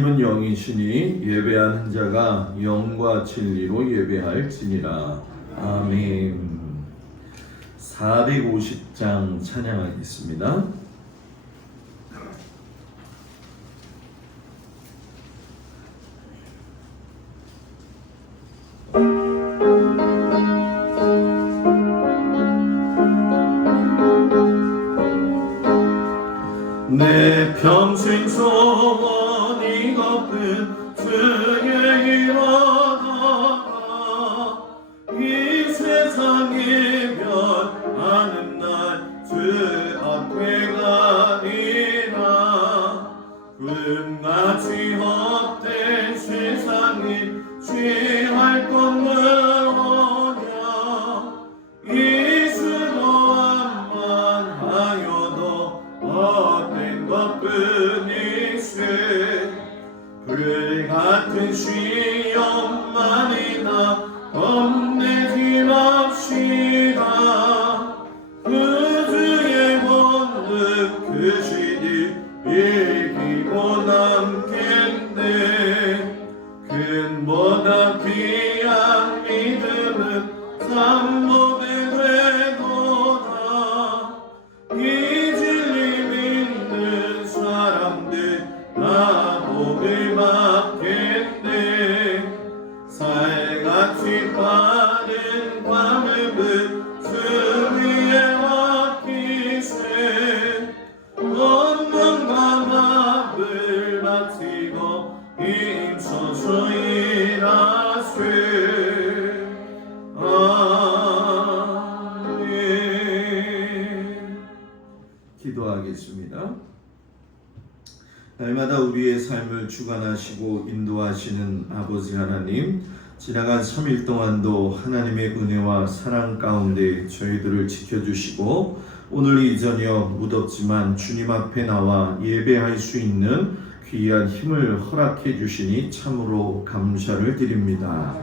하나님은 영이시니 예배하는 자가 영과 진리로 예배할지니라. 아멘. 450장 찬양하겠습니다. 내 평생 소원이 높은 주의 일 얻어가 이 세상에 변하는 날 주 앞에 가리라. 꿈같이 헛된 세상에 취할 것을 오냐 이스도함만 하여도 헛된 것뿐이세. 불같은 시험만이나 겁내지 맙시다. 그주의 본능 크시니 이기고 남겠네. 근보다 귀한 믿음은 삼보배 되도다. 이 진리 믿는 사람들 나 복을 받겠네. 살같이 빠른 밤을 주 위에 맡기세. 원망과 밥을 바치고 힘써서 일하세. 아멘. 기도하겠습니다. 날마다 우리의 삶을 주관하시고 인도하시는 아버지 하나님, 지나간 3일 동안도 하나님의 은혜와 사랑 가운데 저희들을 지켜주시고 오늘 이 저녁 무덥지만 주님 앞에 나와 예배할 수 있는 귀한 힘을 허락해 주시니 참으로 감사를 드립니다.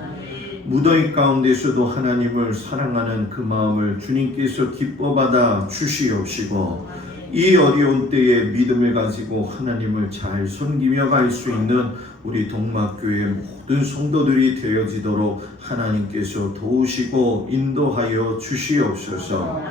무더위 가운데서도 하나님을 사랑하는 그 마음을 주님께서 기뻐 받아 주시옵시고 이 어려운 때에 믿음을 가지고 하나님을 잘 섬기며 갈 수 있는 우리 동막교회 모든 성도들이 되어지도록 하나님께서 도우시고 인도하여 주시옵소서.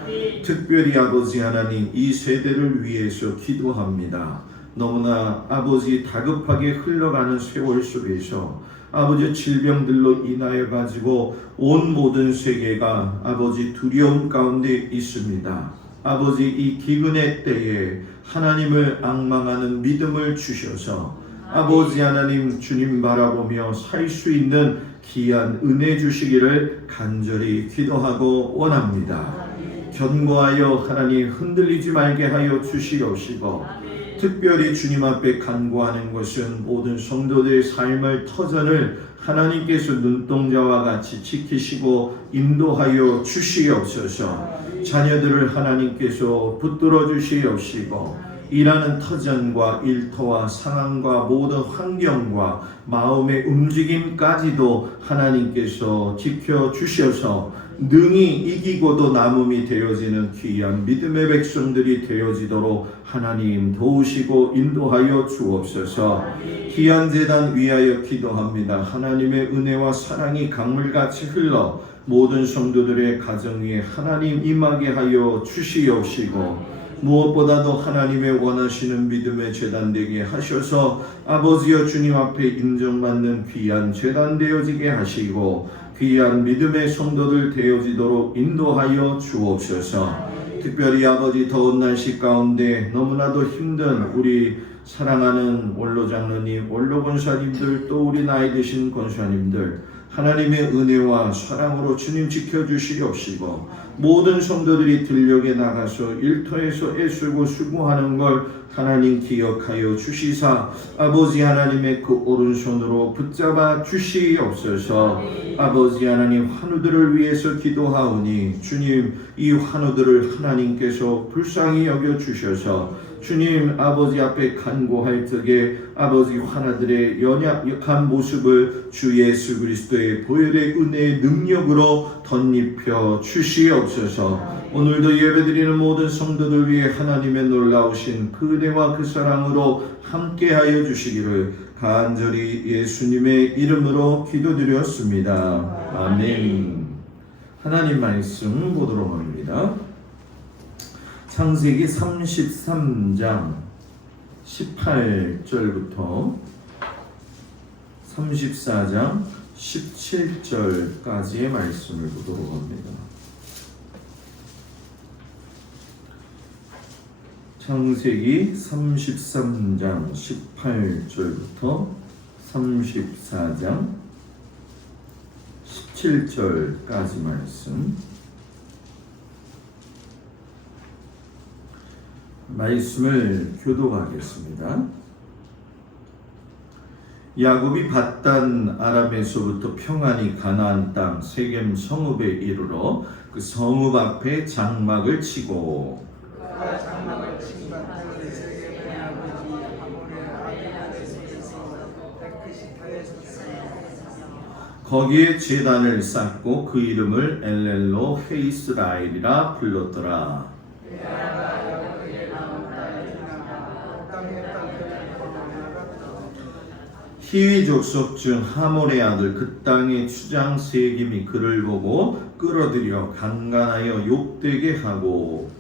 특별히 아버지 하나님, 이 세대를 위해서 기도합니다. 너무나 아버지 다급하게 흘러가는 세월 속에서 아버지 질병들로 인하여 가지고 온 모든 세계가 아버지 두려움 가운데 있습니다. 아버지 이 기근의 때에 하나님을 앙망하는 믿음을 주셔서 아버지 하나님 주님 바라보며 살 수 있는 귀한 은혜 주시기를 간절히 기도하고 원합니다. 견고하여 하나님 흔들리지 말게 하여 주시옵시고 특별히 주님 앞에 간구하는 것은 모든 성도들의 삶의 터전을 하나님께서 눈동자와 같이 지키시고 인도하여 주시옵소서. 자녀들을 하나님께서 붙들어 주시옵시고 일하는 터전과 일터와 상황과 모든 환경과 마음의 움직임까지도 하나님께서 지켜주셔서 능히 이기고도 남음이 되어지는 귀한 믿음의 백성들이 되어지도록 하나님 도우시고 인도하여 주옵소서. 귀한 제단 위하여 기도합니다. 하나님의 은혜와 사랑이 강물같이 흘러 모든 성도들의 가정 위에 하나님 임하게 하여 주시옵시고 무엇보다도 하나님의 원하시는 믿음의 제단 되게 하셔서 아버지여 주님 앞에 인정받는 귀한 제단 되어지게 하시고 귀한 믿음의 성도들 되어지도록 인도하여 주옵소서. 특별히 아버지 더운 날씨 가운데 너무나도 힘든 우리 사랑하는 원로 장로님, 원로 권사님들 또 우리 나이 드신 권사님들 하나님의 은혜와 사랑으로 주님 지켜주시옵시고 모든 성도들이 들녘에 나가서 일터에서 애쓰고 수고하는 걸 하나님 기억하여 주시사 아버지 하나님의 그 오른손으로 붙잡아 주시옵소서. 아버지 하나님 환우들을 위해서 기도하오니 주님 이 환우들을 하나님께서 불쌍히 여겨 주셔서 주님 아버지 앞에 간구할 적에 아버지 환우들의 연약한 모습을 주 예수 그리스도의 보혈의 은혜의 능력으로 덧입혀 주시옵소서. 오늘도 예배드리는 모든 성도들 위해 하나님의 놀라우신 그 은혜와 그 사랑으로 함께하여 주시기를 간절히 예수님의 이름으로 기도드렸습니다. 아멘. 하나님 말씀 보도록 합니다. 창세기 33장 18절부터 34장 17절까지의 말씀을 보도록 합니다. 창세기 33장 18절부터 34장 17절까지 말씀을 교독하겠습니다. 야곱이 밧단 아람에서부터 평안히 가나안 땅 세겜 성읍에 이르러 그 성읍 앞에 장막을 치고 거기에 제단을 쌓고 그 이름을 엘렐로 헤이스라엘이라 불렀더라. 히위 족속 중 하몰의 아들 그 땅의 추장 세겜이 그를 보고 끌어들여 강간하여 욕되게 하고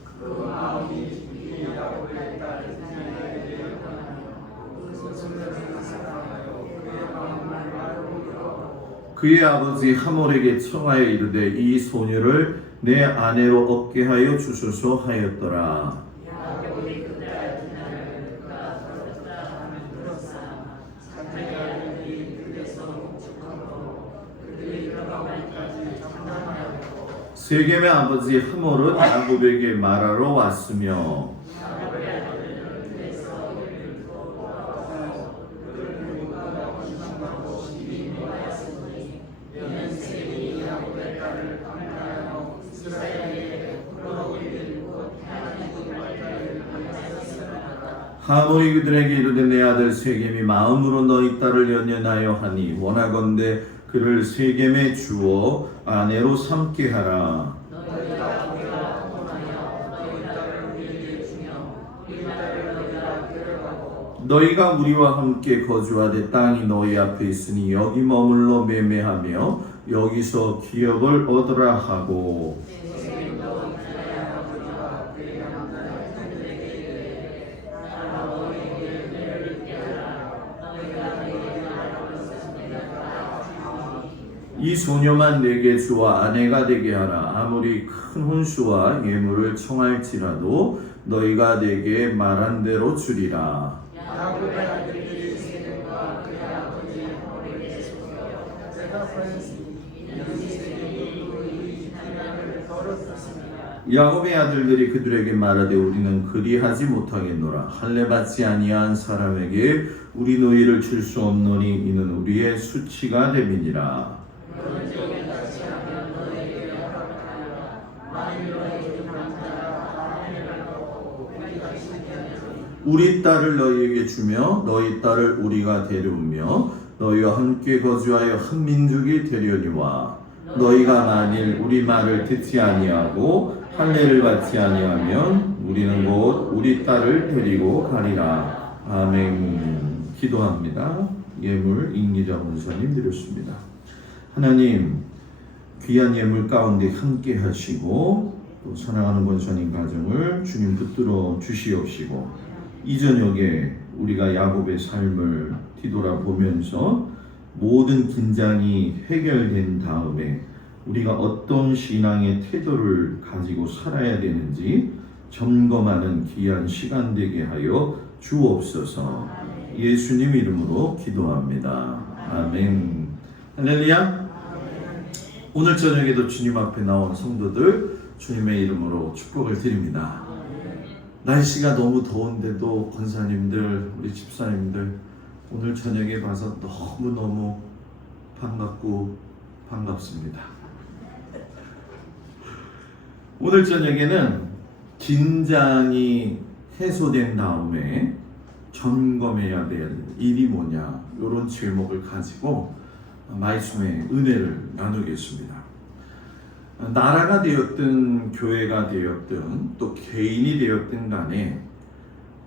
그의 아버지 하몰에게 청하여 이르되 이 소녀를 내 아내로 얻게 하여 주소서 하였더라. 세겜의 아버지 하몰은 야곱에게 말하러 왔으며 하몰이 그들에게 이르되 내 아들 세겜이 마음으로 너희 딸을 연연하여 하니 원하건대 그를 세겜에 주어 아내로 삼게 하라. 너희가 우리와 함께 거주하되 땅이 너희 앞에 있으니 여기 머물러 매매하며 여기서 기업을 얻으라 하고 이 소녀만 내게 주어 아내가 되게 하라. 아무리 큰 혼수와 예물을 청할지라도 너희가 내게 말한 대로 주리라. 야곱의 아들들이 그들에게 말하되 우리는 그리하지 못하겠노라. 할례 받지 아니한 사람에게 우리 노예를 줄 수 없노니 이는 우리의 수치가 됨이니라. 우리 딸을 너희에게 주며 너희 딸을 우리가 데려오며 너희와 함께 거주하여 한 민족이 되려니와 너희가 만일 우리 말을 듣지 아니하고 할례를 받지 아니하면 우리는 곧 우리 딸을 데리고 가리라. 아멘. 기도합니다. 예물 임기자 권사님 드렸습니다. 하나님 귀한 예물 가운데 함께 하시고 또 사랑하는 권사님 가정을 주님 붙들어 주시옵시고 이 저녁에 우리가 야곱의 삶을 뒤돌아보면서 모든 긴장이 해결된 다음에 우리가 어떤 신앙의 태도를 가지고 살아야 되는지 점검하는 귀한 시간 되게 하여 주옵소서. 예수님 이름으로 기도합니다. 아멘. 할렐루야. 오늘 저녁에도 주님 앞에 나온 성도들 주님의 이름으로 축복을 드립니다. 날씨가 너무 더운데도 권사님들, 우리 집사님들 오늘 저녁에 봐서 너무너무 반갑고 반갑습니다. 오늘 저녁에는 긴장이 해소된 다음에 점검해야 될 일이 뭐냐 이런 제목을 가지고 말씀의 은혜를 나누겠습니다. 나라가 되었든 교회가 되었든 또 개인이 되었든 간에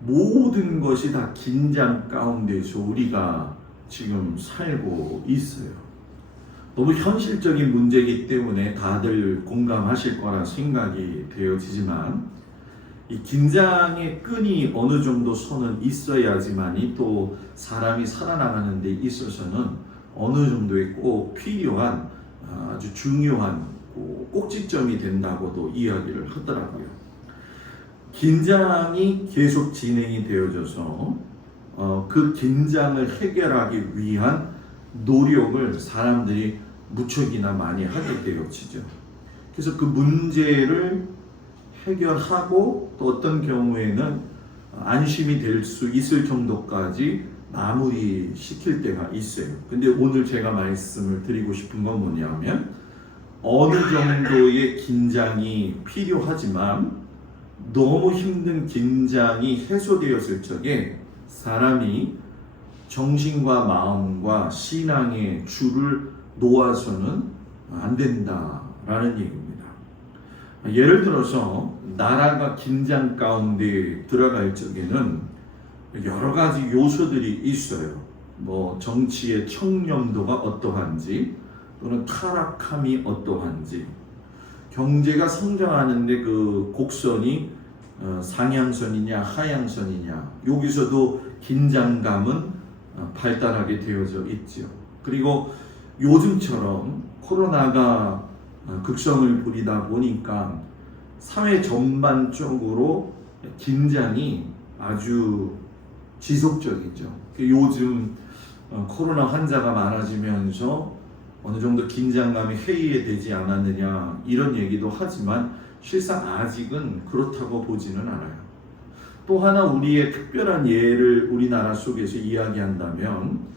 모든 것이 다 긴장 가운데서 우리가 지금 살고 있어요. 너무 현실적인 문제이기 때문에 다들 공감하실 거라 생각이 되어지지만 이 긴장의 끈이 어느 정도 선은 있어야지만이 또 사람이 살아나가는 데 있어서는 어느 정도의 꼭 필요한 아주 중요한 꼭지점이 된다고도 이야기를 하더라고요. 긴장이 계속 진행이 되어져서 그 긴장을 해결하기 위한 노력을 사람들이 무척이나 많이 하게 되어지죠. 그래서 그 문제를 해결하고 또 어떤 경우에는 안심이 될 수 있을 정도까지 마무리 시킬 때가 있어요. 근데 오늘 제가 말씀을 드리고 싶은 건 뭐냐면 어느 정도의 긴장이 필요하지만 너무 힘든 긴장이 해소되었을 적에 사람이 정신과 마음과 신앙의 줄을 놓아서는 안 된다라는 얘기입니다. 예를 들어서 나라가 긴장 가운데 들어갈 적에는 여러 가지 요소들이 있어요. 뭐 정치의 청렴도가 어떠한지 또는 타락함이 어떠한지 경제가 성장하는데 그 곡선이 상향선이냐 하향선이냐 여기서도 긴장감은 발달하게 되어져 있죠. 그리고 요즘처럼 코로나가 극성을 부리다 보니까 사회 전반적으로 긴장이 아주 지속적이죠. 요즘 코로나 환자가 많아지면서 어느 정도 긴장감이 해이되지 않았느냐 이런 얘기도 하지만 실상 아직은 그렇다고 보지는 않아요. 또 하나 우리의 특별한 예를 우리나라 속에서 이야기한다면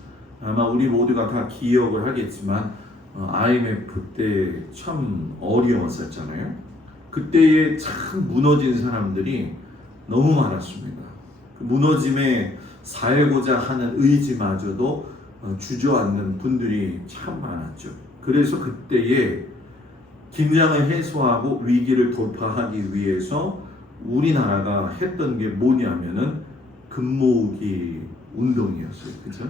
아마 우리 모두가 다 기억을 하겠지만 IMF 때 참 어려웠었잖아요. 그때에 참 무너진 사람들이 너무 많았습니다. 그 무너짐에 살고자 하는 의지마저도 주저앉는 분들이 참 많았죠. 그래서 그때에 긴장을 해소하고 위기를 돌파하기 위해서 우리나라가 했던 게 뭐냐면은 금모으기 운동이었어요. 그죠?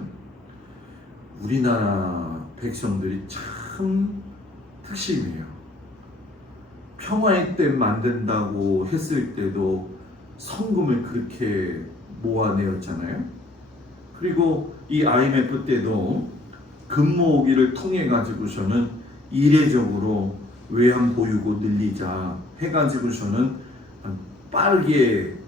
우리나라 백성들이 참 특심이에요. 평화의 때 만든다고 했을 때도 성금을 그렇게 모아내었잖아요. 그리고 이 IMF 때도 금 모으기를 통해 가지고서는 이례적으로 외환 보유고 늘리자 해가지고서는 빠르게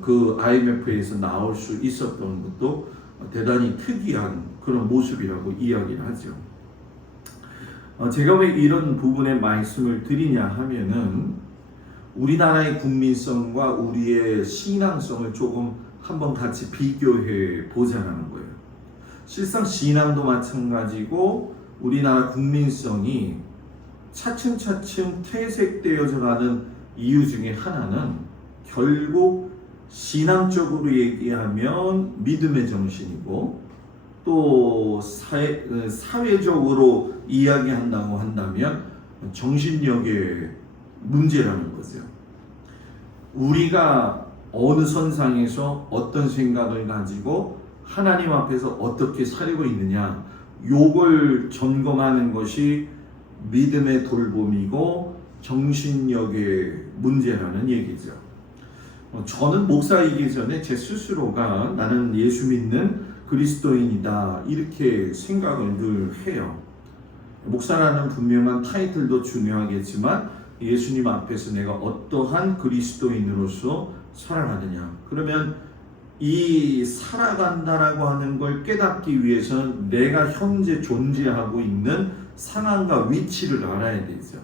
그 IMF에서 나올 수 있었던 것도 대단히 특이한 그런 모습이라고 이야기를 하죠. 제가 왜 이런 부분에 말씀을 드리냐 하면은 우리나라의 국민성과 우리의 신앙성을 조금 한번 같이 비교해 보자는 거예요. 실상 신앙도 마찬가지고 우리나라 국민성이 차츰차츰 퇴색되어져 가는 이유 중에 하나는 결국 신앙적으로 얘기하면 믿음의 정신이고 또 사회적으로 이야기한다고 한다면 정신력의 문제라는 거죠. 우리가 어느 선상에서 어떤 생각을 가지고 하나님 앞에서 어떻게 살고 있느냐 요걸 점검하는 것이 믿음의 돌봄이고 정신력의 문제라는 얘기죠. 저는 목사이기 전에 제 스스로가 나는 예수 믿는 그리스도인이다 이렇게 생각을 늘 해요. 목사라는 분명한 타이틀도 중요하겠지만 예수님 앞에서 내가 어떠한 그리스도인으로서 살아가느냐. 그러면 이 살아간다라고 하는 걸 깨닫기 위해서는 내가 현재 존재하고 있는 상황과 위치를 알아야 되죠.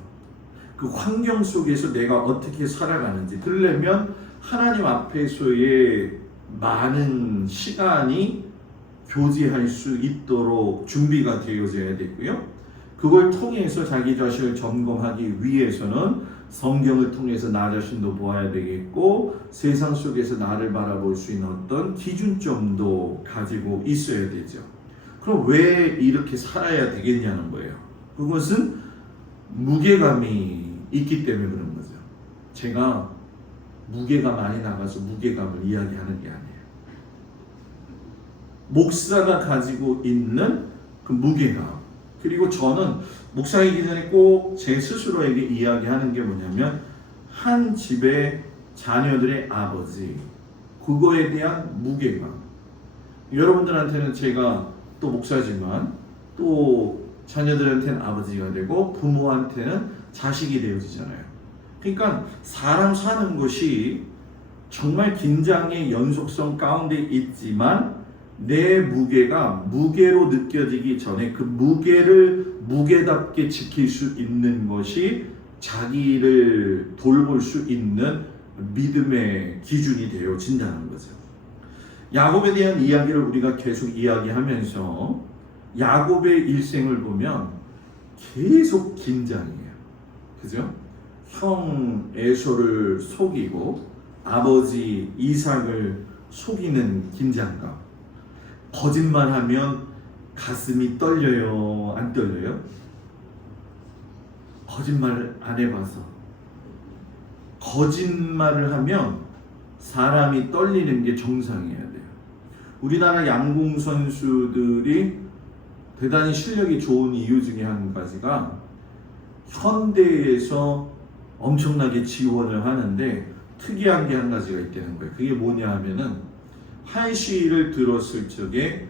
그 환경 속에서 내가 어떻게 살아가는지 그러려면 하나님 앞에서의 많은 시간이 교제할 수 있도록 준비가 되어져야 되고요. 그걸 통해서 자기 자신을 점검하기 위해서는 성경을 통해서 나 자신도 보아야 되겠고 세상 속에서 나를 바라볼 수 있는 어떤 기준점도 가지고 있어야 되죠. 그럼 왜 이렇게 살아야 되겠냐는 거예요. 그것은 무게감이 있기 때문에 그런 거죠. 제가 무게가 많이 나가서 무게감을 이야기하는 게 아니에요. 목사가 가지고 있는 그 무게감. 그리고 저는 목사이기 전에 꼭 제 스스로에게 이야기하는 게 뭐냐면 한 집의 자녀들의 아버지, 그거에 대한 무게감. 여러분들한테는 제가 또 목사지만 또 자녀들한테는 아버지가 되고 부모한테는 자식이 되어지잖아요. 그러니까 사람 사는 것이 정말 긴장의 연속성 가운데 있지만 내 무게가 무게로 느껴지기 전에 그 무게를 무게답게 지킬 수 있는 것이 자기를 돌볼 수 있는 믿음의 기준이 되어진다는 거죠. 야곱에 대한 이야기를 우리가 계속 이야기하면서 야곱의 일생을 보면 계속 긴장이에요. 그죠? 형 에서를 속이고 아버지 이삭을 속이는 긴장감. 거짓말하면 가슴이 떨려요? 안 떨려요? 거짓말을 안 해봐서. 거짓말을 하면 사람이 떨리는 게 정상이어야 돼요. 우리나라 양궁 선수들이 대단히 실력이 좋은 이유 중에 한 가지가 현대에서 엄청나게 지원을 하는데 특이한 게 한 가지가 있다는 거예요. 그게 뭐냐 하면은 한시를 들었을 적에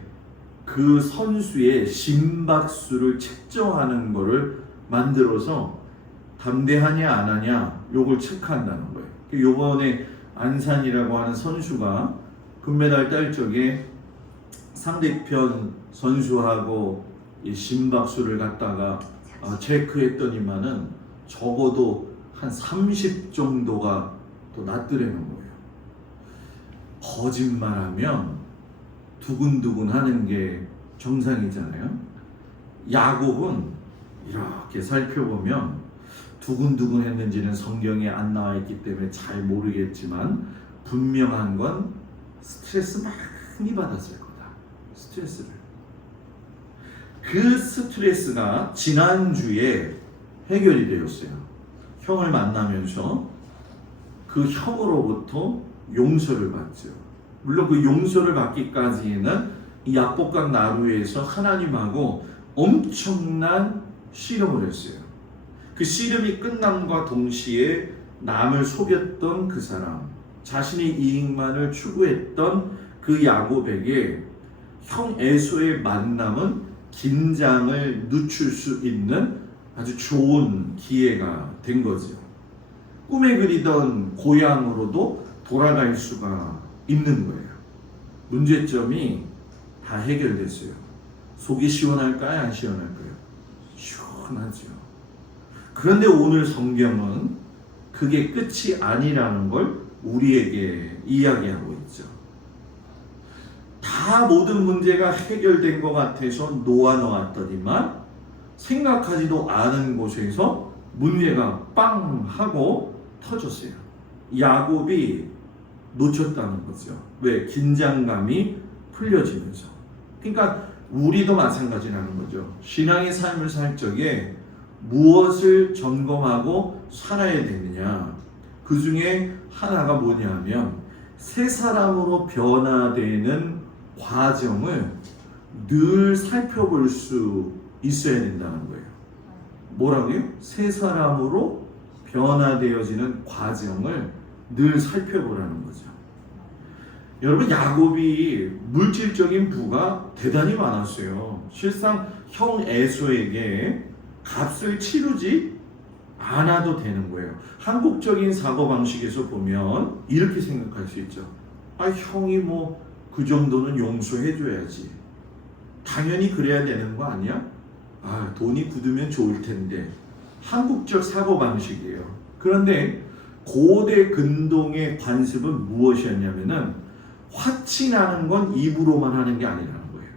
그 선수의 심박수를 측정하는 거를 만들어서 담대하냐 안 하냐 요걸 체크한다는 거예요. 요번에 안산이라고 하는 선수가 금메달 딸 적에 상대편 선수하고 이 심박수를 갖다가 체크했더니만은 적어도 한 30 정도가 또 낮더라는 거예요. 거짓말하면 두근두근 하는 게 정상이잖아요. 야곱은 이렇게 살펴보면 두근두근 했는지는 성경에 안 나와 있기 때문에 잘 모르겠지만 분명한 건 스트레스 많이 받았을 거다. 스트레스를. 그 스트레스가 지난주에 해결이 되었어요. 형을 만나면서 그 형으로부터 용서를 받죠. 물론 그 용서를 받기까지는 이 약복강 나루에서 하나님하고 엄청난 씨름을 했어요. 그 씨름이 끝남과 동시에 남을 속였던 그 사람, 자신의 이익만을 추구했던 그 야곱에게 형 에서의 만남은 긴장을 늦출 수 있는 아주 좋은 기회가 된 거죠. 꿈에 그리던 고향으로도 돌아갈 수가 있는 거예요. 문제점이 다 해결됐어요. 속이 시원할까요? 안 시원할까요? 시원하죠. 그런데 오늘 성경은 그게 끝이 아니라는 걸 우리에게 이야기하고 있죠. 다 모든 문제가 해결된 것 같아서 놓아놓았더니만 생각하지도 않은 곳에서 문제가 빵 하고 터졌어요. 야곱이 놓쳤다는 거죠. 왜? 긴장감이 풀려지면서. 그러니까 우리도 마찬가지라는 거죠. 신앙의 삶을 살 적에 무엇을 점검하고 살아야 되느냐. 그 중에 하나가 뭐냐면 새 사람으로 변화되는 과정을 늘 살펴볼 수 있어야 된다는 거예요. 뭐라고요? 새 사람으로 변화되어지는 과정을 늘 살펴보라는 거죠. 여러분, 야곱이 물질적인 부가 대단히 많았어요. 실상 형 에서에게 값을 치르지 않아도 되는 거예요. 한국적인 사고방식에서 보면 이렇게 생각할 수 있죠. 형이 뭐 그 정도는 용서해줘야지. 당연히 그래야 되는 거 아니야? 돈이 굳으면 좋을 텐데. 한국적 사고방식이에요. 그런데 고대 근동의 관습은 무엇이었냐면은 화친하는 건 입으로만 하는 게 아니라는 거예요.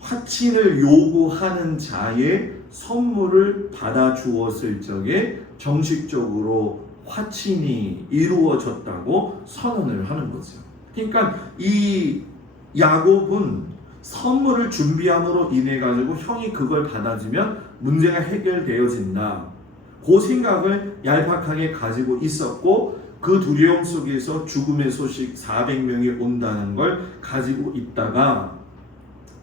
화친을 요구하는 자의 선물을 받아 주었을 적에 정식적으로 화친이 이루어졌다고 선언을 하는 거죠. 그러니까 이 야곱은 선물을 준비함으로 인해 가지고 형이 그걸 받아주면 문제가 해결되어진다. 그 생각을 얄팍하게 가지고 있었고 그 두려움 속에서 죽음의 소식 400명이 온다는 걸 가지고 있다가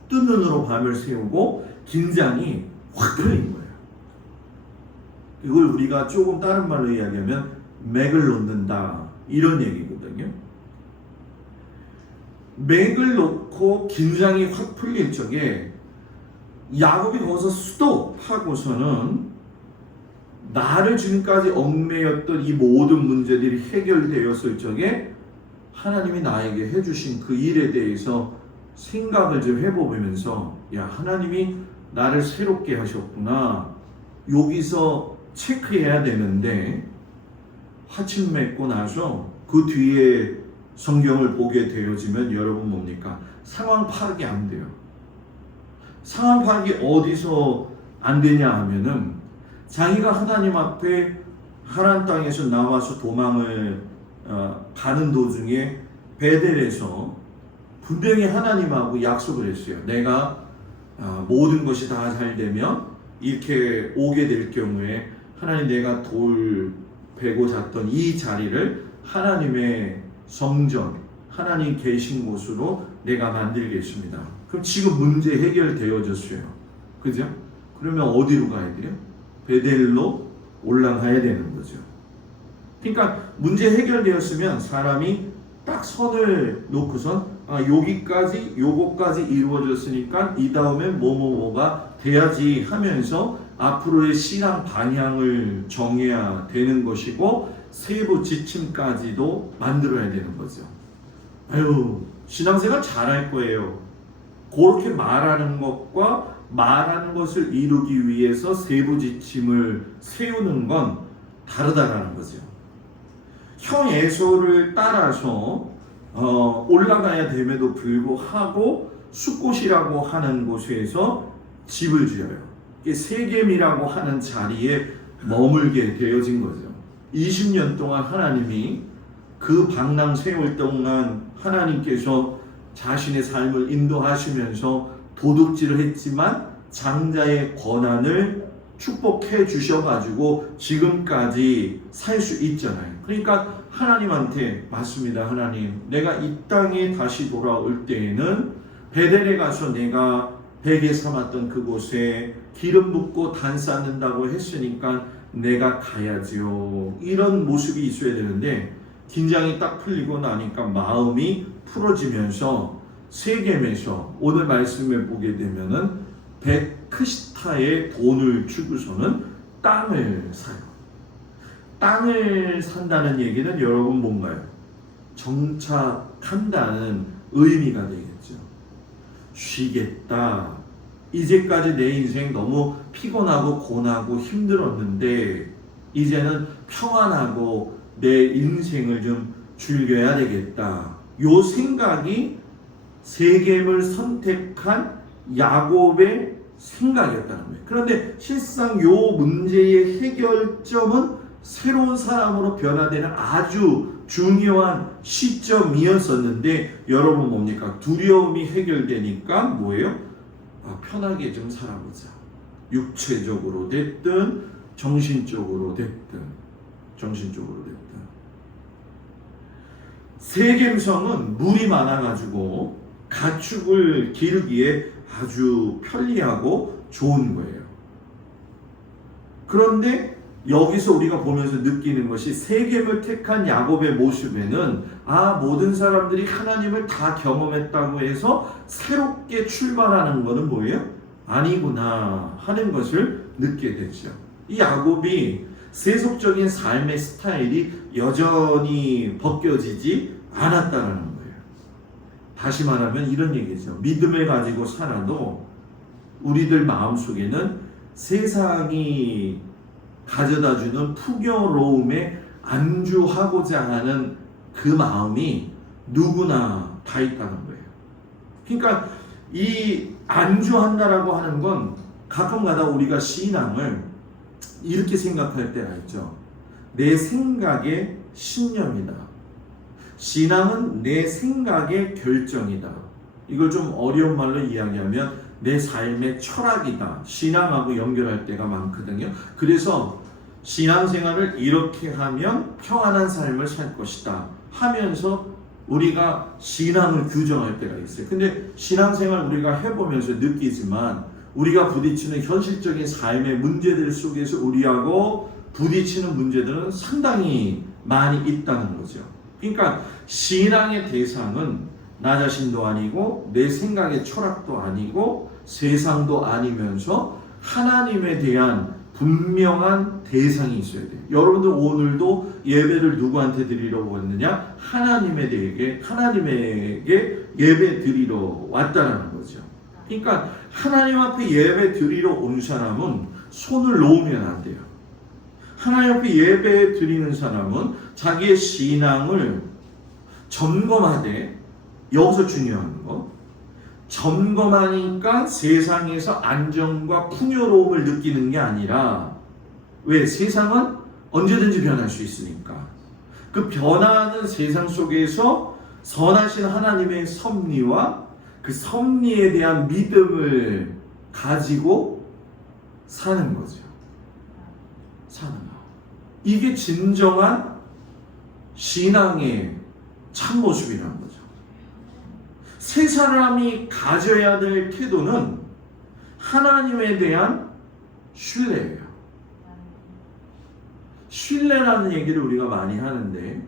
뜬 눈으로 밤을 새우고 긴장이 확 풀린 거예요. 이걸 우리가 조금 다른 말로 이야기하면 맥을 놓는다 이런 얘기거든요. 맥을 놓고 긴장이 확 풀릴 적에 야곱이 거기서 스톱하고서는 나를 지금까지 얽매였던 이 모든 문제들이 해결되었을 적에 하나님이 나에게 해주신 그 일에 대해서 생각을 좀 해보면서 야, 하나님이 나를 새롭게 하셨구나. 여기서 체크해야 되는데 화침 맺고 나서 그 뒤에 성경을 보게 되어지면 여러분 뭡니까? 상황 파악이 안 돼요. 상황 파악이 어디서 안 되냐 하면은 자기가 하나님 앞에 하나님 땅에서 나와서 도망을 가는 도중에 베델에서 분명히 하나님하고 약속을 했어요. 내가 모든 것이 다 잘 되면 이렇게 오게 될 경우에 하나님 내가 돌 베고 잤던 이 자리를 하나님의 성전, 하나님 계신 곳으로 내가 만들겠습니다. 그럼 지금 문제 해결되어졌어요. 그죠? 그러면 어디로 가야 돼요? 베델로 올라가야 되는 거죠. 그러니까 문제 해결되었으면 사람이 딱 선을 놓고선 여기까지 요거까지 이루어졌으니까 이 다음에 뭐가 돼야지 하면서 앞으로의 신앙 방향을 정해야 되는 것이고 세부 지침까지도 만들어야 되는 거죠. 아유, 신앙생활 잘할 거예요. 그렇게 말하는 것과 말하는 것을 이루기 위해서 세부 지침을 세우는 건 다르다라는 거죠. 형 에서를 따라서 올라가야 됨에도 불구하고 숫곳이라고 하는 곳에서 집을 지어요. 세겜이라고 하는 자리에 머물게 되어진 거죠. 20년 동안 하나님이 그 방랑 세월 동안 하나님께서 자신의 삶을 인도하시면서 도둑질을 했지만 장자의 권한을 축복해 주셔가지고 지금까지 살 수 있잖아요. 그러니까 하나님한테 맞습니다. 하나님, 내가 이 땅에 다시 돌아올 때에는 베델에 가서 내가 베개 삼았던 그곳에 기름 붓고 단 쌓는다고 했으니까 내가 가야지요. 이런 모습이 있어야 되는데 긴장이 딱 풀리고 나니까 마음이 풀어지면서 세겜에서 오늘 말씀에 보게 되면은 베크시타에 돈을 주고서는 땅을 사요. 땅을 산다는 얘기는 여러분 뭔가요? 정착한다는 의미가 되겠죠. 쉬겠다. 이제까지 내 인생 너무 피곤하고 고나고 힘들었는데 이제는 평안하고 내 인생을 좀 즐겨야 되겠다. 요 생각이 세겜을 선택한 야곱의 생각이었다는 거예요. 그런데 실상 요 문제의 해결점은 새로운 사람으로 변화되는 아주 중요한 시점이었었는데 여러분 뭡니까? 두려움이 해결되니까 뭐예요? 편하게 좀 살아보자. 육체적으로 됐든 정신적으로 됐든 세겜성은 물이 많아가지고 가축을 기르기에 아주 편리하고 좋은 거예요. 그런데 여기서 우리가 보면서 느끼는 것이 세겜을 택한 야곱의 모습에는 모든 사람들이 하나님을 다 경험했다고 해서 새롭게 출발하는 것은 뭐예요? 아니구나 하는 것을 느끼게 됐죠. 이 야곱이 세속적인 삶의 스타일이 여전히 벗겨지지 않았다는 거예요. 다시 말하면 이런 얘기죠. 믿음을 가지고 살아도 우리들 마음속에는 세상이 가져다주는 풍요로움에 안주하고자 하는 그 마음이 누구나 다 있다는 거예요. 그러니까 이 안주한다라고 하는 건 가끔가다 우리가 신앙을 이렇게 생각할 때가 있죠. 내 생각의 신념이다. 신앙은 내 생각의 결정이다. 이걸 좀 어려운 말로 이야기하면 내 삶의 철학이다. 신앙하고 연결할 때가 많거든요. 그래서 신앙생활을 이렇게 하면 평안한 삶을 살 것이다 하면서 우리가 신앙을 규정할 때가 있어요. 근데 신앙생활 우리가 해보면서 느끼지만 우리가 부딪히는 현실적인 삶의 문제들 속에서 우리하고 부딪히는 문제들은 상당히 많이 있다는 거죠. 그러니까 신앙의 대상은 나 자신도 아니고 내 생각의 철학도 아니고 세상도 아니면서 하나님에 대한 분명한 대상이 있어야 돼요. 여러분들 오늘도 예배를 누구한테 드리려고 왔느냐? 하나님에게 예배 드리러 왔다는 거죠. 그러니까 하나님 앞에 예배 드리러 온 사람은 손을 놓으면 안 돼요. 하나님 앞에 예배 드리는 사람은 자기의 신앙을 점검하되, 여기서 중요한 거, 점검하니까 세상에서 안정과 풍요로움을 느끼는 게 아니라, 왜? 세상은 언제든지 변할 수 있으니까. 그 변화하는 세상 속에서 선하신 하나님의 섭리와 그 섭리에 대한 믿음을 가지고 사는 거죠. 사는 거. 이게 진정한 신앙의 참모습이라는 거죠. 세 사람이 가져야 될 태도는 하나님에 대한 신뢰예요. 신뢰라는 얘기를 우리가 많이 하는데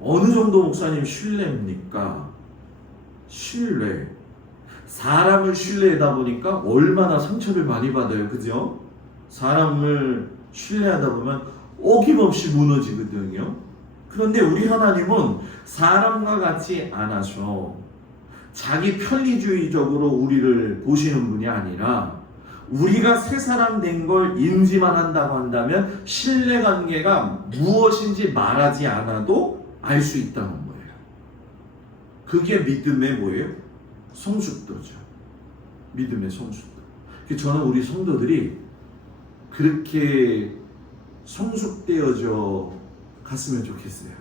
어느 정도 목사님 신뢰입니까? 신뢰. 사람을 신뢰하다 보니까 얼마나 상처를 많이 받아요. 그죠? 사람을 신뢰하다 보면 어김없이 무너지거든요. 그런데 우리 하나님은 사람과 같이 않아서 자기 편리주의적으로 우리를 보시는 분이 아니라 우리가 새 사람 된 걸 인지만 한다고 한다면 신뢰관계가 무엇인지 말하지 않아도 알 수 있다는 거예요. 그게 믿음의 뭐예요? 성숙도죠. 믿음의 성숙도. 저는 우리 성도들이 그렇게 성숙되어져 갔으면 좋겠어요.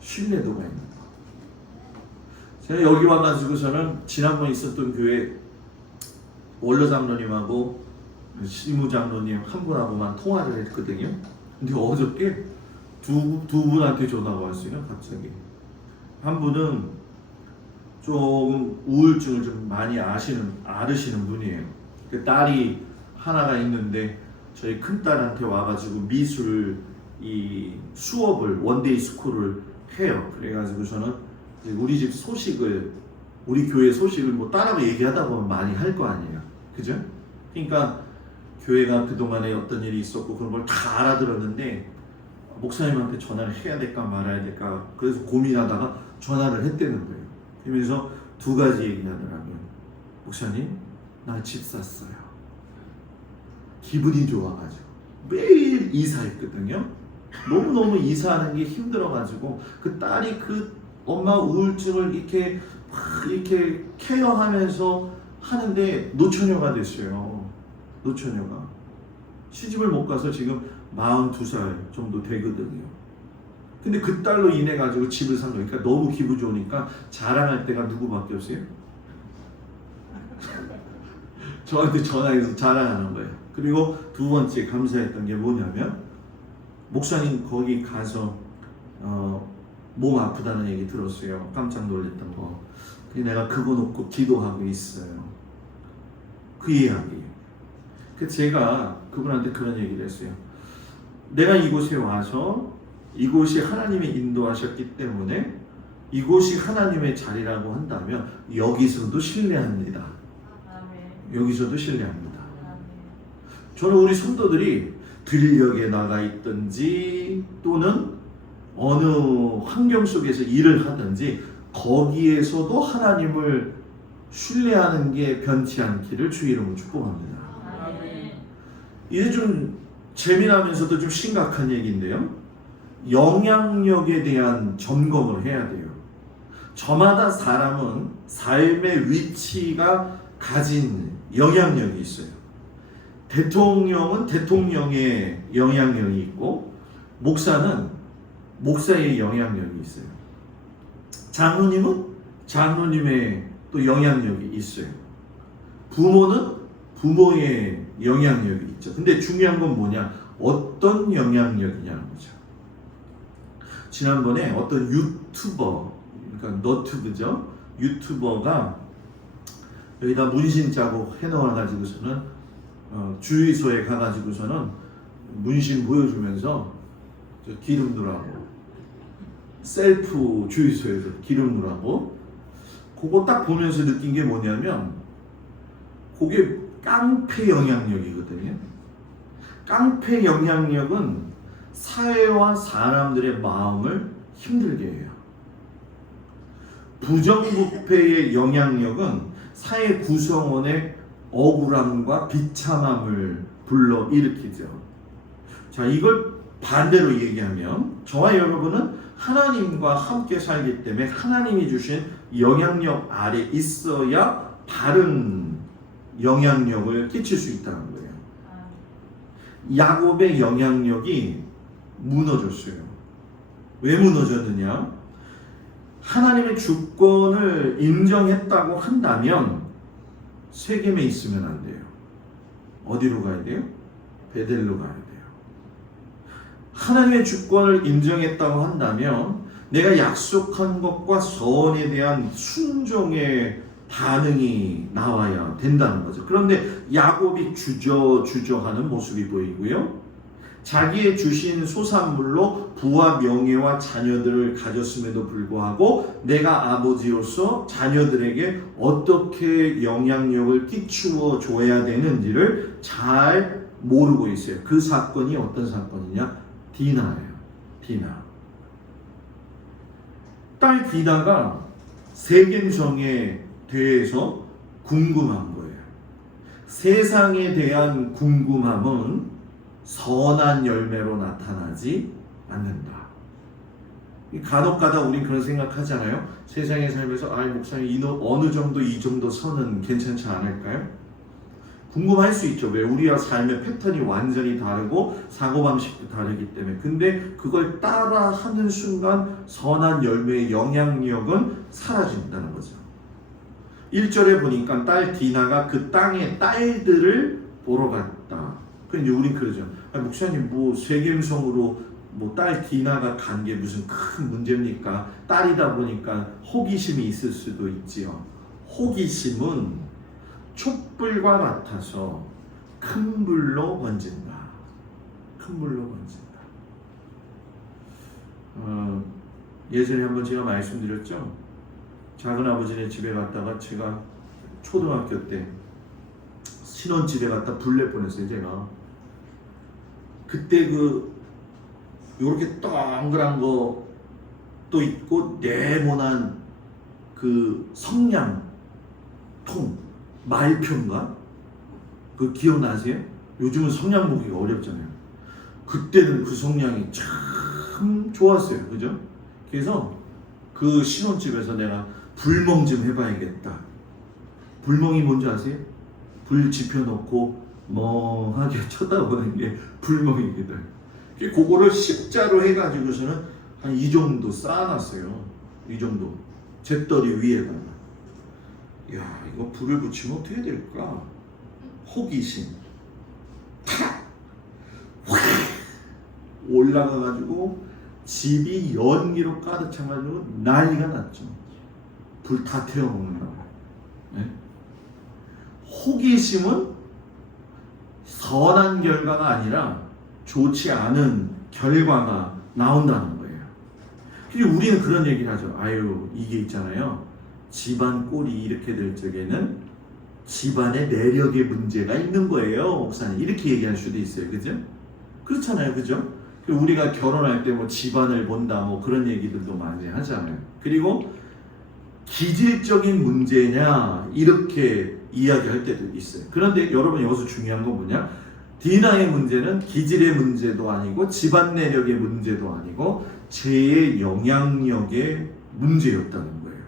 신뢰도가 있는 거. 제가 여기 와가지고서는 지난번 있었던 교회 원로 장로님하고 시무 장로님 한 분하고만 통화를 했거든요. 근데 어저께 두 분한테 전화가 왔어요. 갑자기 한 분은 좀 우울증을 좀 많이 앓으시는 분이에요. 그 딸이 하나가 있는데 저희 큰 딸한테 와가지고 미술 이 수업을 원데이 스쿨을 해요. 그래가지고 저는 우리 집 소식을, 우리 교회 소식을 뭐 딸하고 얘기하다 보면 많이 할 거 아니에요. 그죠? 그러니까 교회가 그동안에 어떤 일이 있었고 그런 걸 다 알아들었는데 목사님한테 전화를 해야 될까 말아야 될까 그래서 고민하다가 전화를 했다는 거예요. 그러면서 두 가지 얘기하더라고요. 목사님, 나 집 샀어요. 기분이 좋아가지고 매일 이사했거든요. 너무너무 이사하는 게 힘들어가지고 그 딸이 그 엄마 우울증을 이렇게 케어하면서 하는데 노처녀가 됐어요. 노처녀가 시집을 못 가서 지금 42살 정도 되거든요. 근데 그 딸로 인해 가지고 집을 산 거니까 너무 기분 좋으니까 자랑할 때가 누구밖에 없어요? 저한테 전화해서 자랑하는 거예요. 그리고 두 번째 감사했던 게 뭐냐면 목사님 거기 가서 몸 아프다는 얘기 들었어요. 깜짝 놀랐던 거. 내가 그거 놓고 기도하고 있어요. 그 이야기. 제가 그분한테 그런 얘기를 했어요. 내가 이곳에 와서 이곳이 하나님이 인도하셨기 때문에 이곳이 하나님의 자리라고 한다면 여기서도 신뢰합니다. 여기서도 신뢰합니다. 저는 우리 성도들이 들녘에 나가 있든지 또는 어느 환경 속에서 일을 하든지 거기에서도 하나님을 신뢰하는 게 변치 않기를 주 이름으로 축복합니다. 이제 좀 재미나면서도 좀 심각한 얘기인데요. 영향력에 대한 점검을 해야 돼요. 저마다 사람은 삶의 위치가 가진 영향력이 있어요. 대통령은 대통령의 영향력이 있고 목사는 목사의 영향력이 있어요. 장로님은 장로님의 또 영향력이 있어요. 부모는 부모의 영향력이 있죠. 근데 중요한 건 뭐냐? 어떤 영향력이냐는 거죠. 지난번에 어떤 유튜버, 그러니까 너튜브죠. 유튜버가 여기다 문신 자국 해놓아가지고서는 주유소에 가가지고서는 문신 보여주면서 기름 넣으라고, 셀프 주유소에서 기름 넣으라고. 그거 딱 보면서 느낀 게 뭐냐면 그게 깡패 영향력이거든요. 깡패 영향력은 사회와 사람들의 마음을 힘들게 해요. 부정부패의 영향력은 사회 구성원의 억울함과 비참함을 불러일으키죠. 자, 이걸 반대로 얘기하면 저와 여러분은 하나님과 함께 살기 때문에 하나님이 주신 영향력 아래 있어야 바른 영향력을 끼칠 수 있다는 거예요. 야곱의 영향력이 무너졌어요. 왜 무너졌느냐? 하나님의 주권을 인정했다고 한다면 세겜에 있으면 안 돼요. 어디로 가야 돼요? 베델로 가야 돼요. 하나님의 주권을 인정했다고 한다면 내가 약속한 것과 선에 대한 순종의 반응이 나와야 된다는 거죠. 그런데 야곱이 주저하는 모습이 보이고요. 자기의 주신 소산물로 부와 명예와 자녀들을 가졌음에도 불구하고 내가 아버지로서 자녀들에게 어떻게 영향력을 끼치어 줘야 되는지를 잘 모르고 있어요. 그 사건이 어떤 사건이냐? 디나예요. 디나. 딸 디나가 세겜성에 대해서 궁금한 거예요. 세상에 대한 궁금함은 선한 열매로 나타나지 않는다. 간혹가다 우린 그런 생각하잖아요. 세상에 살면서 목사님 어느 정도 이 정도 선은 괜찮지 않을까요? 궁금할 수 있죠. 왜? 우리와 삶의 패턴이 완전히 다르고 사고방식도 다르기 때문에. 근데 그걸 따라 하는 순간 선한 열매의 영향력은 사라진다는 거죠. 1절에 보니까 딸 디나가 그 땅의 딸들을 보러 갔다. 그런데 우린 그러죠. 목사님 세겜성으로 딸 디나가 간 게 무슨 큰 문제입니까? 딸이다 보니까 호기심이 있을 수도 있지요. 호기심은 촛불과 같아서 큰 불로 번진다. 큰 불로 번진다. 예전에 한번 제가 말씀드렸죠. 작은아버지네 집에 갔다가 제가 초등학교 때 신혼집에 갔다 불낼 뻔했어요. 제가 그때 요렇게 동그란 거 또 있고 네모난 성냥통 말표인가? 기억나세요? 요즘은 성냥 보기가 어렵잖아요. 그때는 그 성냥이 참 좋았어요. 그죠? 그래서 그 신혼집에서 내가 불멍 좀 해봐야겠다. 불멍이 뭔지 아세요? 불 지펴놓고 멍하게 쳐다보는 게 불멍이거든. 그거를 십자로 해가지고서는 한 이 정도 쌓아놨어요. 이 정도. 잿더리 위에다가. 야, 이거 불을 붙이면 어떻게 해야 될까? 호기심. 탁! 확! 올라가가지고 집이 연기로 가득 차가지고 난리가 났죠. 불 다 태워먹는다고. 네? 호기심은 선한 결과가 아니라 좋지 않은 결과가 나온다는 거예요. 그리고 우리는 그런 얘기를 하죠. 이게 있잖아요. 집안 꼴이 이렇게 될 적에는 집안의 내력의 문제가 있는 거예요, 목사님. 이렇게 얘기할 수도 있어요. 그죠? 그렇잖아요. 그죠? 우리가 결혼할 때 집안을 본다 그런 얘기들도 많이 하잖아요. 그리고 기질적인 문제냐 이렇게 이야기할 때도 있어요. 그런데 여러분 여기서 중요한 건 뭐냐? 디나의 문제는 기질의 문제도 아니고 집안 내력의 문제도 아니고 죄의 영향력의 문제였다는 거예요.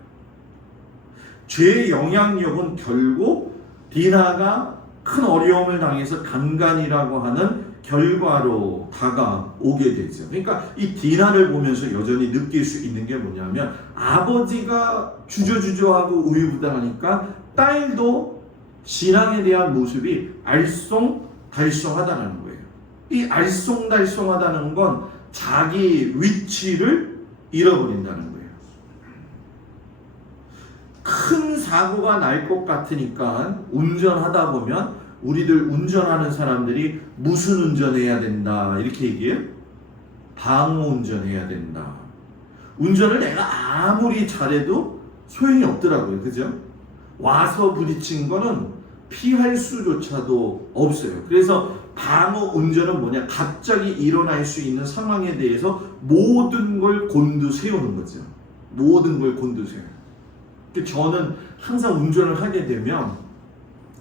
죄의 영향력은 결국 디나가 큰 어려움을 당해서 강간이라고 하는 결과로 다가오게 되죠. 그러니까 이 디나를 보면서 여전히 느낄 수 있는 게 뭐냐면 아버지가 주저주저하고 우유부단하니까 딸도 신앙에 대한 모습이 알쏭달쏭하다는 거예요. 이 알쏭달쏭하다는 건 자기 위치를 잃어버린다는 거예요. 큰 사고가 날 것 같으니까 운전하다 보면 우리들 운전하는 사람들이 무슨 운전해야 된다 이렇게 얘기해요? 방어 운전해야 된다. 운전을 내가 아무리 잘해도 소용이 없더라고요. 그죠? 와서 부딪힌 거는 피할 수조차도 없어요. 그래서 방어 운전은 뭐냐? 갑자기 일어날 수 있는 상황에 대해서 모든 걸 곤두세우는 거죠. 모든 걸 곤두세워요. 저는 항상 운전을 하게 되면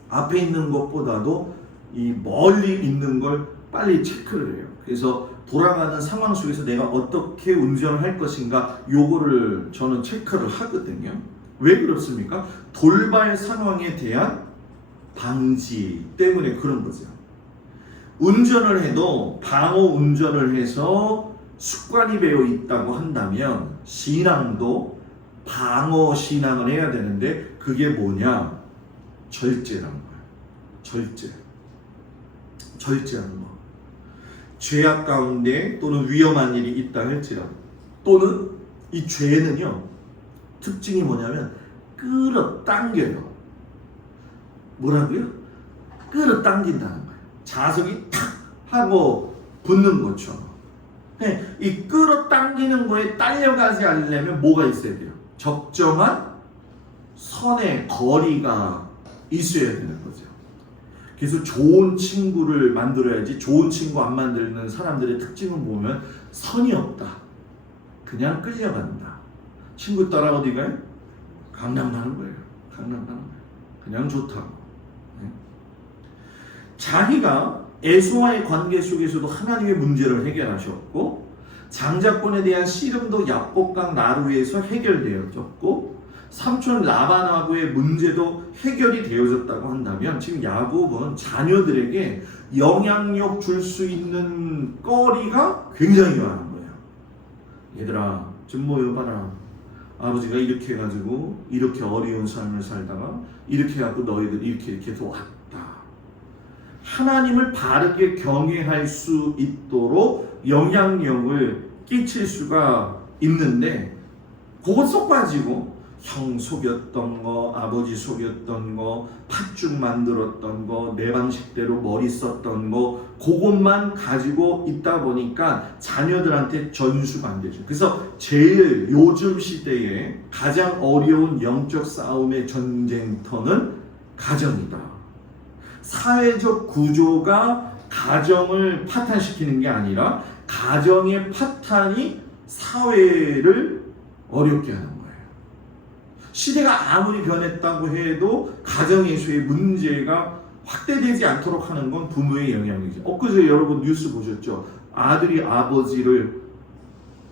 앞에 있는 것보다도 이 멀리 있는 걸 빨리 체크를 해요. 그래서 돌아가는 상황 속에서 내가 어떻게 운전을 할 것인가 요거를 저는 체크를 하거든요. 왜 그렇습니까? 돌발 상황에 대한 방지 때문에 그런 거죠. 운전을 해도 방어 운전을 해서 습관이 배어 있다고 한다면 신앙도 방어 신앙을 해야 되는데 그게 뭐냐? 절제라는 거예요. 절제하는 거. 죄악 가운데 또는 위험한 일이 있다 할지라도 또는 이 죄는요 특징이 뭐냐면 끌어당겨요. 뭐라고요? 끌어당긴다는 거예요. 자석이 탁 하고 붙는 것처럼. 이 끌어당기는 거에 딸려가지 않으려면 뭐가 있어야 돼요? 적정한 선의 거리가 있어야 되는 거죠. 그래서 좋은 친구를 만들어야지. 좋은 친구 안 만드는 사람들의 특징을 보면 선이 없다. 그냥 끌려간다. 친구 따라 어디 가요? 강남 가는 거예요. 그냥 좋다고. 자기가 에서와의 관계 속에서도 하나님의 문제를 해결하셨고 장자권에 대한 씨름도 야복강 나루에서 해결되어졌고 삼촌 라반하고의 문제도 해결이 되어졌다고 한다면 지금 야곱은 자녀들에게 영향력 줄 수 있는 거리가 굉장히 많은 거예요. 얘들아 좀 모여봐라. 아버지가 이렇게 해가지고 이렇게 어려운 삶을 살다가 이렇게 해갖고 너희들 이렇게 해서 왔다. 하나님을 바르게 경외할 수 있도록 영향력을 끼칠 수가 있는데 그것 쏙 빠지고 형 속였던 거, 아버지 속였던 거, 팥죽 만들었던 거, 내 방식대로 머리 썼던 거 그것만 가지고 있다 보니까 자녀들한테 전수가 안 되죠. 그래서 제일 요즘 시대에 가장 어려운 영적 싸움의 전쟁터는 가정이다. 사회적 구조가 가정을 파탄시키는 게 아니라 가정의 파탄이 사회를 어렵게 하는 거예요. 시대가 아무리 변했다고 해도 가정에서의 문제가 확대되지 않도록 하는 건 부모의 영향이죠. 엊그제 여러분 뉴스 보셨죠? 아들이 아버지를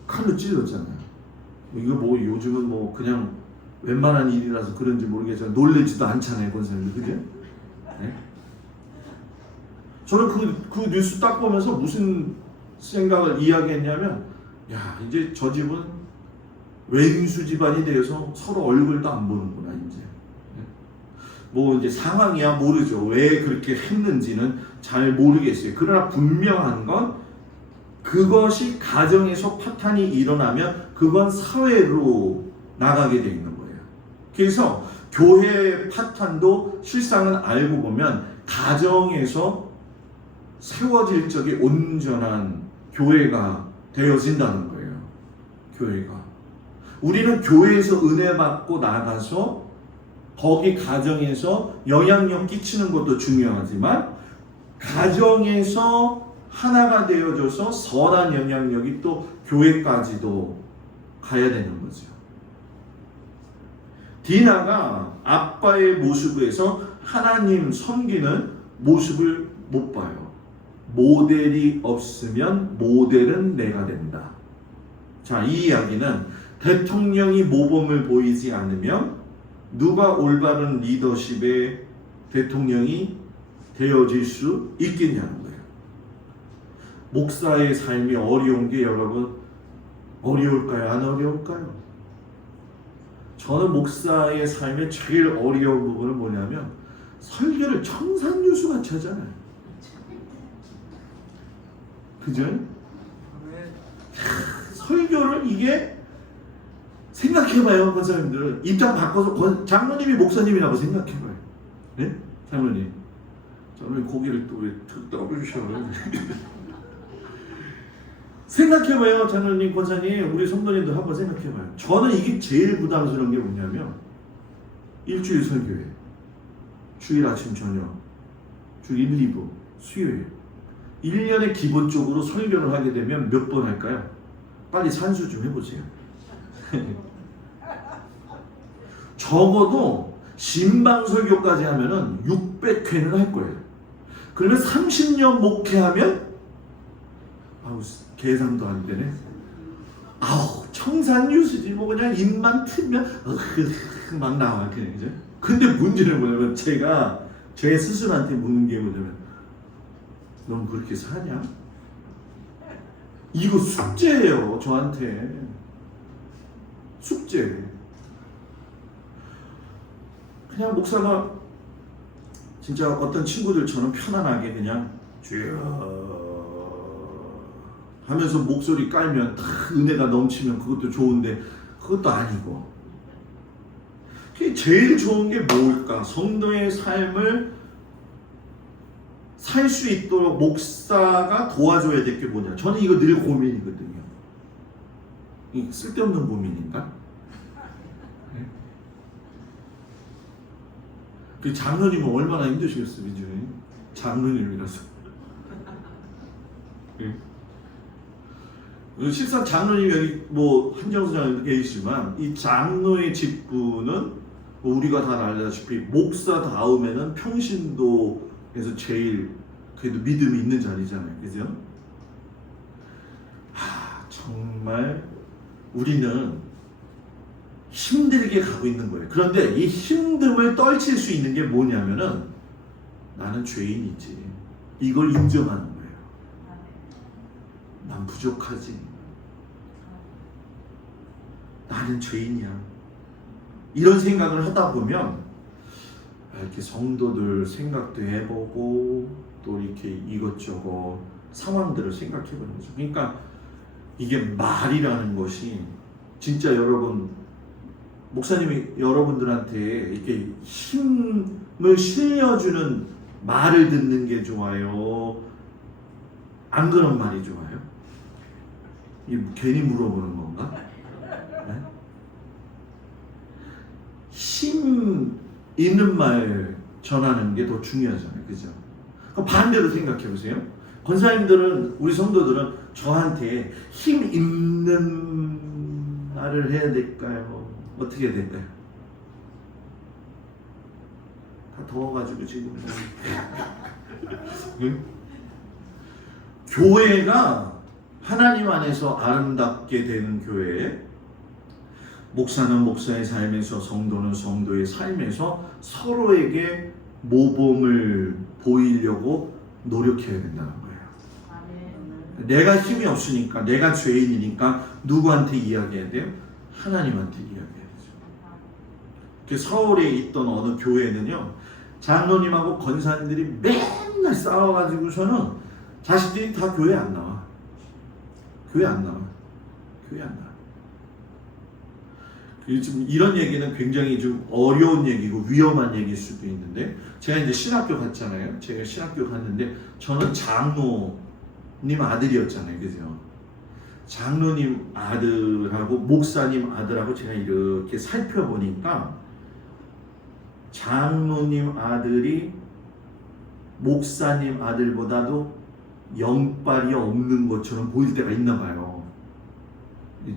칼로 찔렀잖아요. 이거 뭐 요즘은 뭐 그냥 웬만한 일이라서 그런지 모르겠지만 놀래지도 않잖아요, 권사님들. 그죠? 네? 저는 그 뉴스 딱 보면서 무슨 생각을 이야기했냐면 야 이제 저 집은 왼수 집안이 되어서 서로 얼굴도 안 보는구나 이제. 뭐 이제 상황이야 모르죠. 왜 그렇게 했는지는 잘 모르겠어요. 그러나 분명한 건 그것이 가정에서 파탄이 일어나면 그건 사회로 나가게 돼 있는 거예요. 그래서 교회 파탄도 실상은 알고 보면 가정에서 세워질 적이 온전한 교회가 되어진다는 거예요. 교회가. 우리는 교회에서 은혜 받고 나가서 거기 가정에서 영향력 끼치는 것도 중요하지만 가정에서 하나가 되어져서 선한 영향력이 또 교회까지도 가야 되는 거죠. 디나가 아빠의 모습에서 하나님 섬기는 모습을 못 봐요. 모델이 없으면 모델은 내가 된다. 자, 이 이야기는 대통령이 모범을 보이지 않으면 누가 올바른 리더십의 대통령이 되어질 수 있겠냐는 거예요. 목사의 삶이 어려운 게 여러분 어려울까요? 안 어려울까요? 저는 목사의 삶의 제일 어려운 부분은 뭐냐면 설교를 청산유수 같이 하잖아요. 그죠? 설교를 이게 생각해봐요, 권사님들은. 입장 바꿔서 장로님이 목사님이라고 생각해봐요. 네? 장로님. 저는 고개를 또 왜 툭 떠주셔요. 생각해봐요, 장로님, 권사님, 우리 성도님들 한번 생각해봐요. 저는 이게 제일 부담스러운 게 뭐냐면 일주일 설교회, 주일 아침 저녁, 주 1, 2부, 수요일 1년에 기본적으로 설교를 하게 되면 몇 번 할까요? 빨리 산수 좀 해보세요. 적어도 신방 설교까지 하면은 600회는 할 거예요. 그러면 30년 목회하면 아우 계산도 안 되네. 아우 청산유수지 뭐 그냥 입만 틀면 막 나와 그냥 이제. 근데 문제는 뭐냐면 제가 제 스스로한테 묻는 게 뭐냐면 넌 그렇게 사냐? 이거 숙제예요 저한테. 숙제. 그냥 목사가 진짜 어떤 친구들처럼 편안하게 그냥 쭉 하면서 목소리 깔면 다 은혜가 넘치면 그것도 좋은데 그것도 아니고 제일 좋은 게 뭘까? 성도의 삶을 살 수 있도록 목사가 도와줘야 될 게 뭐냐? 저는 이거 늘 고민이거든요. 이 쓸데없는 고민인가? 네? 그 장로님은 얼마나 힘드시겠어요, 민주님? 장로님이라서. 네? 실상 장로님 여기 뭐 한정수장님도 계시지만 이 장로의 직분은 뭐 우리가 다 알다시피 목사 다음에는 평신도에서 제일 그래도 믿음이 있는 자리잖아요, 그죠? 정말 우리는 힘들게 가고 있는 거예요. 그런데 이 힘듦을 떨칠 수 있는 게 뭐냐면은 나는 죄인이지. 이걸 인정하는 거예요. 난 부족하지. 나는 죄인이야. 이런 생각을 하다 보면 이렇게 성도들 생각도 해보고 또 이렇게 이것저것 상황들을 생각해보는 거죠. 그러니까 이게 말이라는 것이 진짜 여러분 목사님이 여러분들한테 이렇게 힘을 실려주는 말을 듣는 게 좋아요? 안 그런 말이 좋아요? 이 괜히 물어보는 건가? 네? 힘 있는 말 전하는 게 더 중요하잖아요, 그죠? 반대로 생각해 보세요. 권사님들은 우리 성도들은 저한테 힘 있는 말을 해야 될까요? 어떻게 해야 될까요? 다 더워가지고 지금 응? 교회가 하나님 안에서 아름답게 되는 교회, 목사는 목사의 삶에서, 성도는 성도의 삶에서 서로에게 모범을 보이려고 노력해야 된다는 거예요. 내가 힘이 없으니까, 내가 죄인이니까 누구한테 이야기해야 돼요? 하나님한테 이야기해야죠. 서울에 있던 어느 교회는요, 장로님하고 권사님들이 맨날 싸워가지고서는 자식들이 다 교회 안 나와. 교회 안 나와. 교회 안 나와. 지금 이런 얘기는 굉장히 좀 어려운 얘기고 위험한 얘기일 수도 있는데, 제가 이제 신학교 갔잖아요. 제가 신학교 갔는데 저는 장로님 아들이었잖아요, 그죠? 장로님 아들하고 목사님 아들하고 제가 이렇게 살펴보니까 장로님 아들이 목사님 아들보다도 영빨이 없는 것처럼 보일 때가 있나 봐요.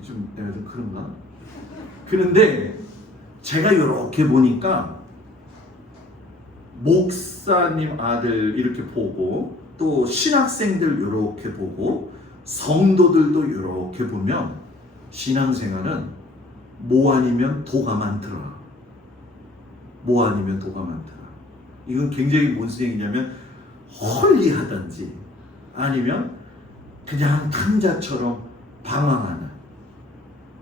좀 내가 좀 그런가? 그런데 제가 이렇게 보니까 목사님 아들 이렇게 보고 또 신학생들 이렇게 보고 성도들도 이렇게 보면 신앙생활은 뭐 아니면 도가 많더라. 뭐 아니면 도가 많더라. 이건 굉장히 무슨 얘기냐면 헐리하든지 아니면 그냥 탕자처럼 방황하는,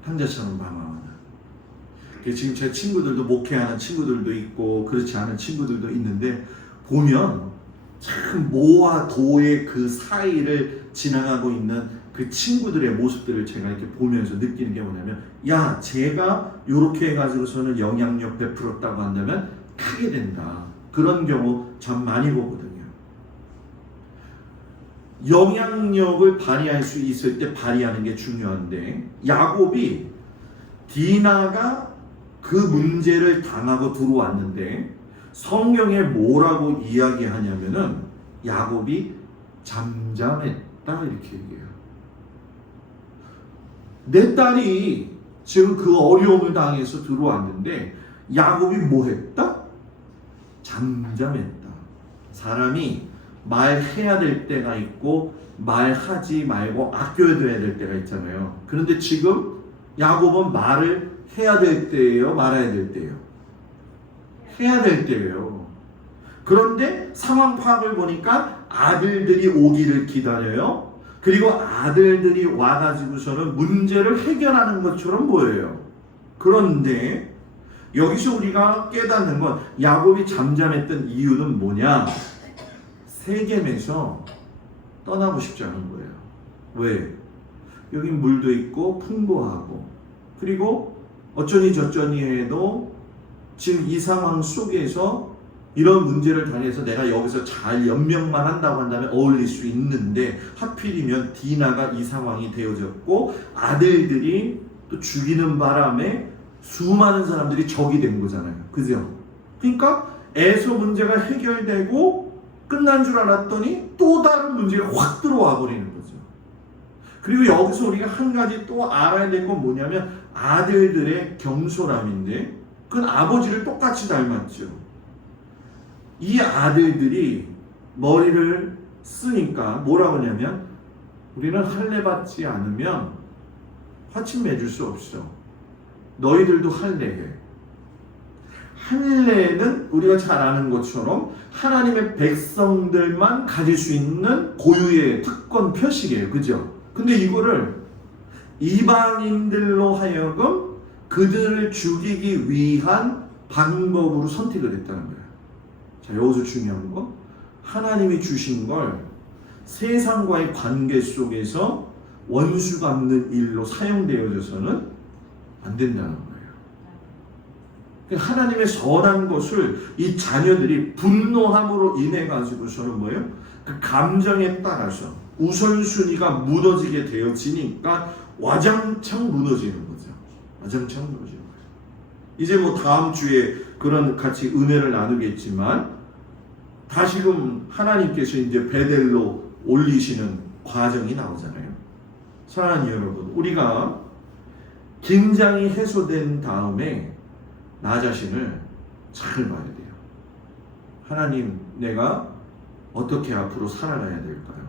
탕자처럼 방황하는. 지금 제 친구들도 목회하는 친구들도 있고 그렇지 않은 친구들도 있는데 보면 참 모와 도의 그 사이를 지나가고 있는 그 친구들의 모습들을 제가 이렇게 보면서 느끼는 게 뭐냐면, 야, 제가 이렇게 해가지고서는 영향력 베풀었다고 한다면 크게 된다. 그런 경우 참 많이 보거든요. 영향력을 발휘할 수 있을 때 발휘하는 게 중요한데, 야곱이 디나가 그 문제를 당하고 들어왔는데 성경에 뭐라고 이야기하냐면은 야곱이 잠잠했다 이렇게 얘기해요. 내 딸이 지금 그 어려움을 당해서 들어왔는데 야곱이 뭐 했다? 잠잠했다. 사람이 말해야 될 때가 있고 말하지 말고 아껴둬야 될 때가 있잖아요. 그런데 지금 야곱은 말을 해야 될 때예요, 말아야 될 때예요? 해야 될 때예요. 그런데 상황 파악을 보니까 아들들이 오기를 기다려요. 그리고 아들들이 와가지고서는 문제를 해결하는 것처럼 보여요. 그런데 여기서 우리가 깨닫는 건 야곱이 잠잠했던 이유는 뭐냐? 세겜에서 떠나고 싶지 않은 거예요. 왜? 여기 물도 있고 풍부하고, 그리고 어쩌니 저쩌니 해도 지금 이 상황 속에서 이런 문제를 당해서 내가 여기서 잘 연명만 한다고 한다면 어울릴 수 있는데, 하필이면 디나가 이 상황이 되어졌고 아들들이 또 죽이는 바람에 수많은 사람들이 적이 된 거잖아요. 그죠? 그러니까 에서 문제가 해결되고 끝난 줄 알았더니 또 다른 문제가 확 들어와 버리는 거죠. 그리고 여기서 우리가 한 가지 또 알아야 될 건 뭐냐면 아들들의 경솔함인데, 그건 아버지를 똑같이 닮았죠. 이 아들들이 머리를 쓰니까 뭐라고 하냐면, 우리는 할례 받지 않으면 화침 맺을 수 없어. 너희들도 할례해. 할례는 우리가 잘 아는 것처럼 하나님의 백성들만 가질 수 있는 고유의 특권 표식이에요. 그죠? 근데 이거를 이방인들로 하여금 그들을 죽이기 위한 방법으로 선택을 했다는 거예요. 자, 여기서 중요한 거, 하나님이 주신 걸 세상과의 관계 속에서 원수 갚는 일로 사용되어져서는 안 된다는 거예요. 하나님의 선한 것을 이 자녀들이 분노함으로 인해 가지고서는 뭐예요? 그 감정에 따라서 우선순위가 무너지게 되어지니까 와장창 무너지는 거죠. 와장창 무너지는 거예요. 이제 뭐 다음 주에 그런 같이 은혜를 나누겠지만, 다시금 하나님께서 이제 베델로 올리시는 과정이 나오잖아요. 사랑하는 여러분, 우리가 긴장이 해소된 다음에 나 자신을 잘 봐야 돼요. 하나님, 내가 어떻게 앞으로 살아가야 될까요?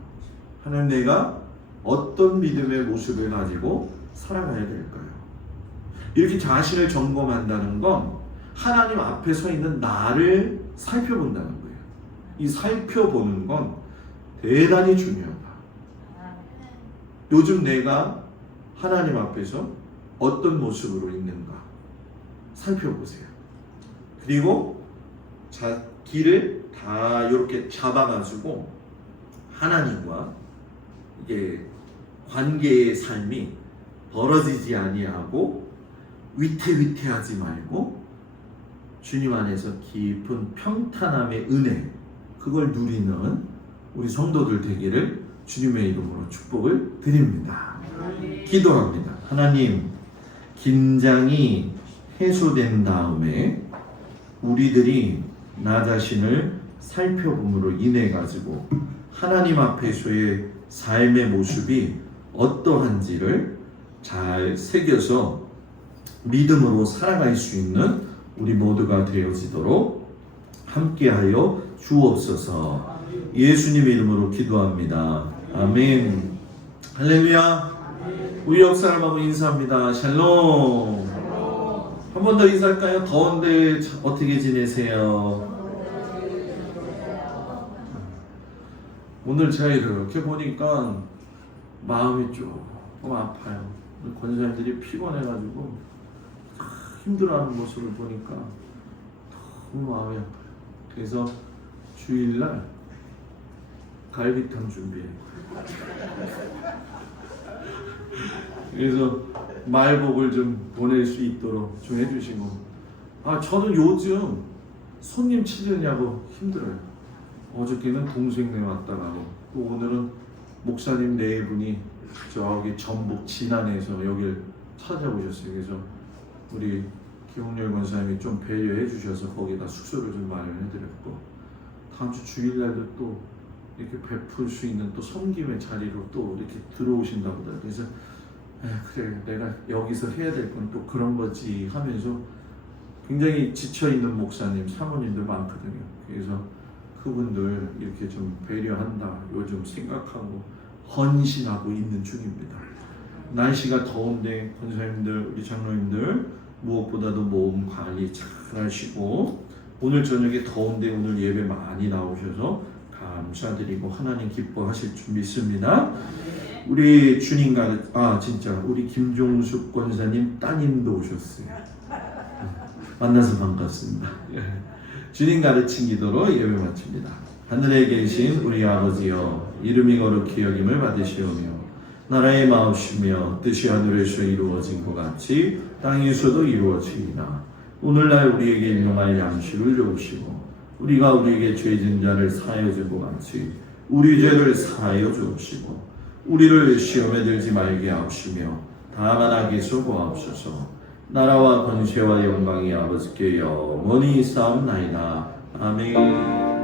하나님, 내가 어떤 믿음의 모습을 가지고 살아가야 될까요? 이렇게 자신을 점검한다는 건 하나님 앞에 서 있는 나를 살펴본다는 거예요. 이 살펴보는 건 대단히 중요하다. 요즘 내가 하나님 앞에서 어떤 모습으로 있는가 살펴보세요. 그리고 길을 다 이렇게 잡아가지고 하나님과 이게 관계의 삶이 벌어지지 아니하고 위태위태하지 말고 주님 안에서 깊은 평탄함의 은혜, 그걸 누리는 우리 성도들 되기를 주님의 이름으로 축복을 드립니다. 기도합니다. 하나님, 긴장이 해소된 다음에 우리들이 나 자신을 살펴봄으로 인해 가지고 하나님 앞에서의 삶의 모습이 어떠한지를 잘 새겨서 믿음으로 살아갈 수 있는 우리 모두가 되어지도록 함께하여 주옵소서. 예수님 이름으로 기도합니다. 아멘. 할렐루야. 우리 옆 사람하고 인사합니다. 샬롬. 한 번 더 인사할까요? 더운데 어떻게 지내세요? 오늘 제가 이렇게 보니까 마음이 조금 아파요. 권사님들이 피곤해가지고 힘들어하는 모습을 보니까 너무 마음이 아파요. 그래서 주일날 갈비탕 준비해. 그래서 말복을 좀 보낼 수 있도록 좀 해주시고, 저도 요즘 손님 치느냐고 힘들어요. 어저께는 동생네 왔다 가고, 또 오늘은 목사님 네 분이 저기 전북 진안에서 여길 찾아오셨어요. 그래서 우리 기홍렬 권사님이 좀 배려해 주셔서 거기다 숙소를 좀 마련해 드렸고, 다음 주 주일날도 또 이렇게 베풀 수 있는 또 섬김의 자리로 또 이렇게 들어오신다고 하더라고요. 그래서 그래, 내가 여기서 해야 될 건 또 그런 거지 하면서 굉장히 지쳐있는 목사님, 사모님들 많거든요. 그래서 그분들 이렇게 좀 배려한다 요즘 생각하고 헌신하고 있는 중입니다. 날씨가 더운데 권사님들, 우리 장로님들 무엇보다도 몸 관리 잘 하시고, 오늘 저녁에 더운데 오늘 예배 많이 나오셔서 감사드리고 하나님 기뻐하실 줄 믿습니다. 우리 주님과 진짜 우리 김종숙 권사님 따님도 오셨어요. 만나서 반갑습니다. 주님 가르친 기도로 예배 마칩니다. 하늘에 계신 우리 아버지여, 이름이 거룩히 여김을 받으시오며 나라의 마옵시며 뜻이 하늘에서 이루어진 것 같이 땅에서도 이루어지이다. 오늘날 우리에게 일용할 양식을 주옵시고 우리가 우리에게 죄진 자를 사하여 준 것 같이 우리 죄를 사하여 주옵시고 우리를 시험에 들지 말게 하옵시며 다만 악에서 구하옵소서. 나라와 권세와 영광이 아버지께 영원히 있사옵나이다. 아멘.